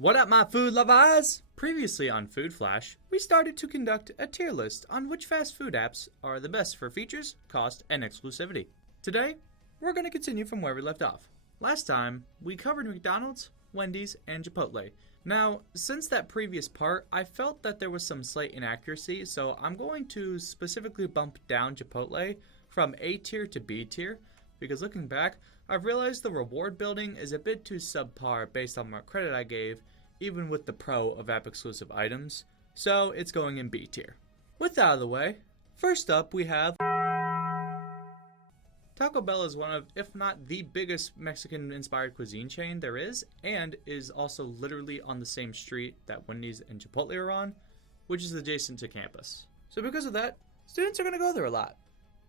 What up, my food lovers? Previously on Food Flash, we started to conduct a tier list on which fast food apps are the best for features, cost, and exclusivity. Today, we're going to continue from where we left off. Last time, we covered McDonald's, Wendy's, and Chipotle. Now, since that previous part, I felt that there was some slight inaccuracy, so I'm going to specifically bump down Chipotle from A tier to B tier, because looking back, I've realized the reward building is a bit too subpar based on what credit I gave, even with the pro of app exclusive items, so it's going in B tier. With that out of the way, first up we have Taco Bell is one of, if not the biggest Mexican-inspired cuisine chain there is, and is also literally on the same street that Wendy's and Chipotle are on, which is adjacent to campus. So because of that, students are going to go there a lot.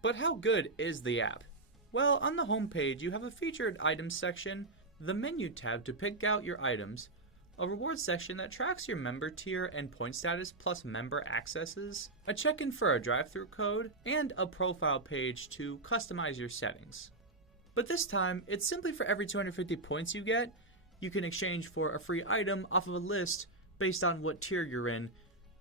But how good is the app? Well, on the home page, you have a featured items section, the menu tab to pick out your items, a rewards section that tracks your member tier and point status plus member accesses, a check-in for a drive-thru code, and a profile page to customize your settings. But this time, it's simply for every 250 points you get, you can exchange for a free item off of a list based on what tier you're in,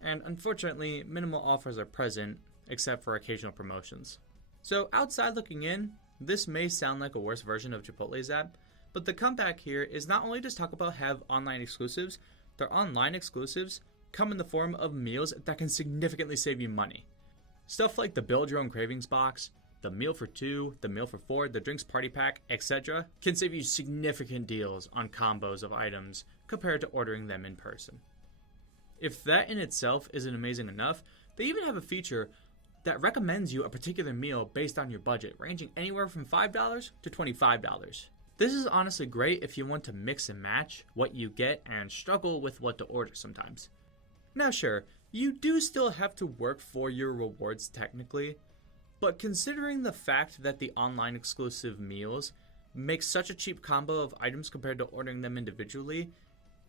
and unfortunately, minimal offers are present, except for occasional promotions. So outside looking in, this may sound like a worse version of Chipotle's app, but the comeback here is not only does Taco Bell have online exclusives, their online exclusives come in the form of meals that can significantly save you money. Stuff like the Build Your Own Cravings box, the meal for two, the meal for four, the drinks party pack, etc. can save you significant deals on combos of items compared to ordering them in person. If that in itself isn't amazing enough, they even have a feature that recommends you a particular meal based on your budget, ranging anywhere from $5 to $25. This is honestly great if you want to mix and match what you get and struggle with what to order sometimes. Now sure, you do still have to work for your rewards technically, but considering the fact that the online exclusive meals make such a cheap combo of items compared to ordering them individually,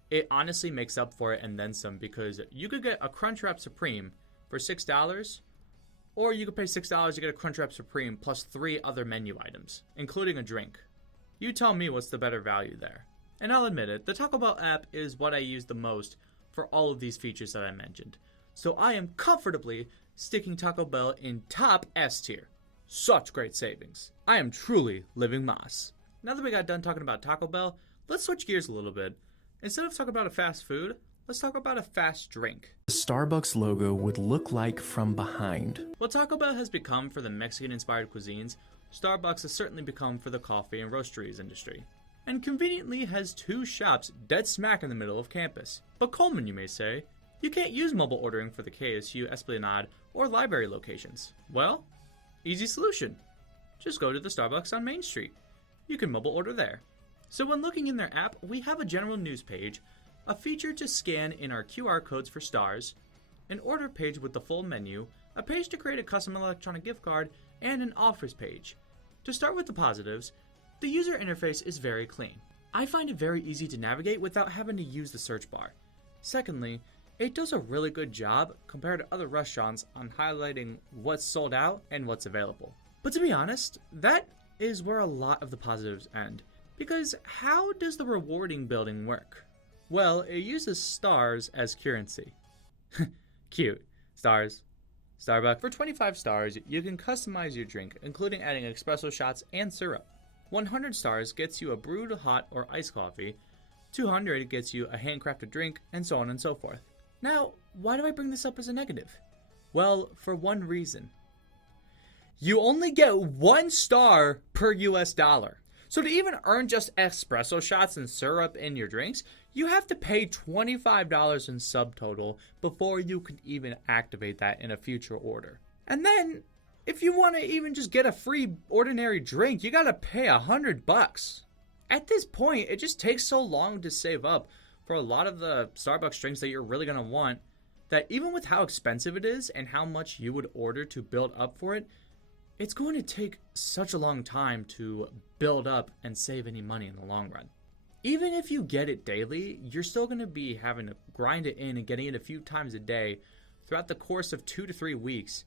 it honestly makes up for it and then some, because you could get a Crunchwrap Supreme for $6, or you could pay $6 to get a Crunchwrap Supreme plus 3 other menu items, including a drink. You tell me what's the better value there. And I'll admit it, the Taco Bell app is what I use the most for all of these features that I mentioned. So I am comfortably sticking Taco Bell in top S tier. Such great savings. I am truly living Moss. Now that we got done talking about Taco Bell, let's switch gears a little bit. Instead of talking about a fast food, let's talk about a fast drink. The Starbucks logo would look like from behind. What Taco Bell has become for the Mexican-inspired cuisines, Starbucks has certainly become for the coffee and roasteries industry. And conveniently has 2 shops dead smack in the middle of campus. But Cohlman, you may say, you can't use mobile ordering for the KSU, Esplanade, or library locations. Well, easy solution. Just go to the Starbucks on Main Street. You can mobile order there. So when looking in their app, we have a general news page, a feature to scan in our QR codes for stars, an order page with the full menu, a page to create a custom electronic gift card, and an offers page. To start with the positives, the user interface is very clean. I find it very easy to navigate without having to use the search bar. Secondly, it does a really good job compared to other restaurants on highlighting what's sold out and what's available. But to be honest, that is where a lot of the positives end. Because how does the rewarding building work? Well, it uses stars as currency. Cute. Stars. Starbucks. For 25 stars, you can customize your drink, including adding espresso shots and syrup. 100 stars gets you a brewed hot or iced coffee. 200 gets you a handcrafted drink, and so on and so forth. Now, why do I bring this up as a negative? Well, for one reason. You only get 1 star per US dollar. So to even earn just espresso shots and syrup in your drinks, you have to pay $25 in subtotal before you can even activate that in a future order. And then, if you want to even just get a free ordinary drink, you gotta pay $100. At this point, it just takes so long to save up for a lot of the Starbucks drinks that you're really gonna want, that even with how expensive it is and how much you would order to build up for it, it's going to take such a long time to build up and save any money in the long run. Even if you get it daily, you're still going to be having to grind it in and getting it a few times a day throughout the course of 2 to 3 weeks,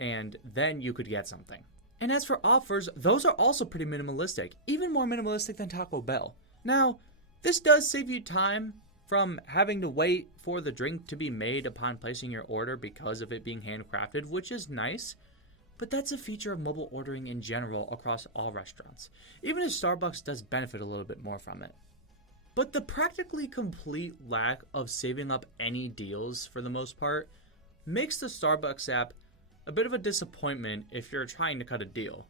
and then you could get something. And as for offers, those are also pretty minimalistic, even more minimalistic than Taco Bell. Now, this does save you time From having to wait for the drink to be made upon placing your order because of it being handcrafted, which is nice, but that's a feature of mobile ordering in general across all restaurants, even if Starbucks does benefit a little bit more from it. But the practically complete lack of saving up any deals for the most part makes the Starbucks app a bit of a disappointment if you're trying to cut a deal.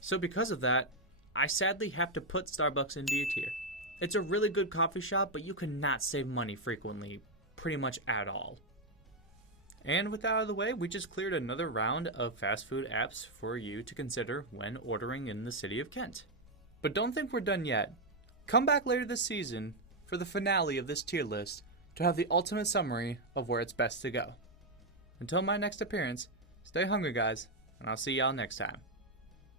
So because of that, I sadly have to put Starbucks in D tier. It's a really good coffee shop, but you cannot save money frequently, pretty much at all. And with that out of the way, we just cleared another round of fast food apps for you to consider when ordering in the city of Kent. But don't think we're done yet. Come back later this season for the finale of this tier list to have the ultimate summary of where it's best to go. Until my next appearance, stay hungry guys, and I'll see y'all next time.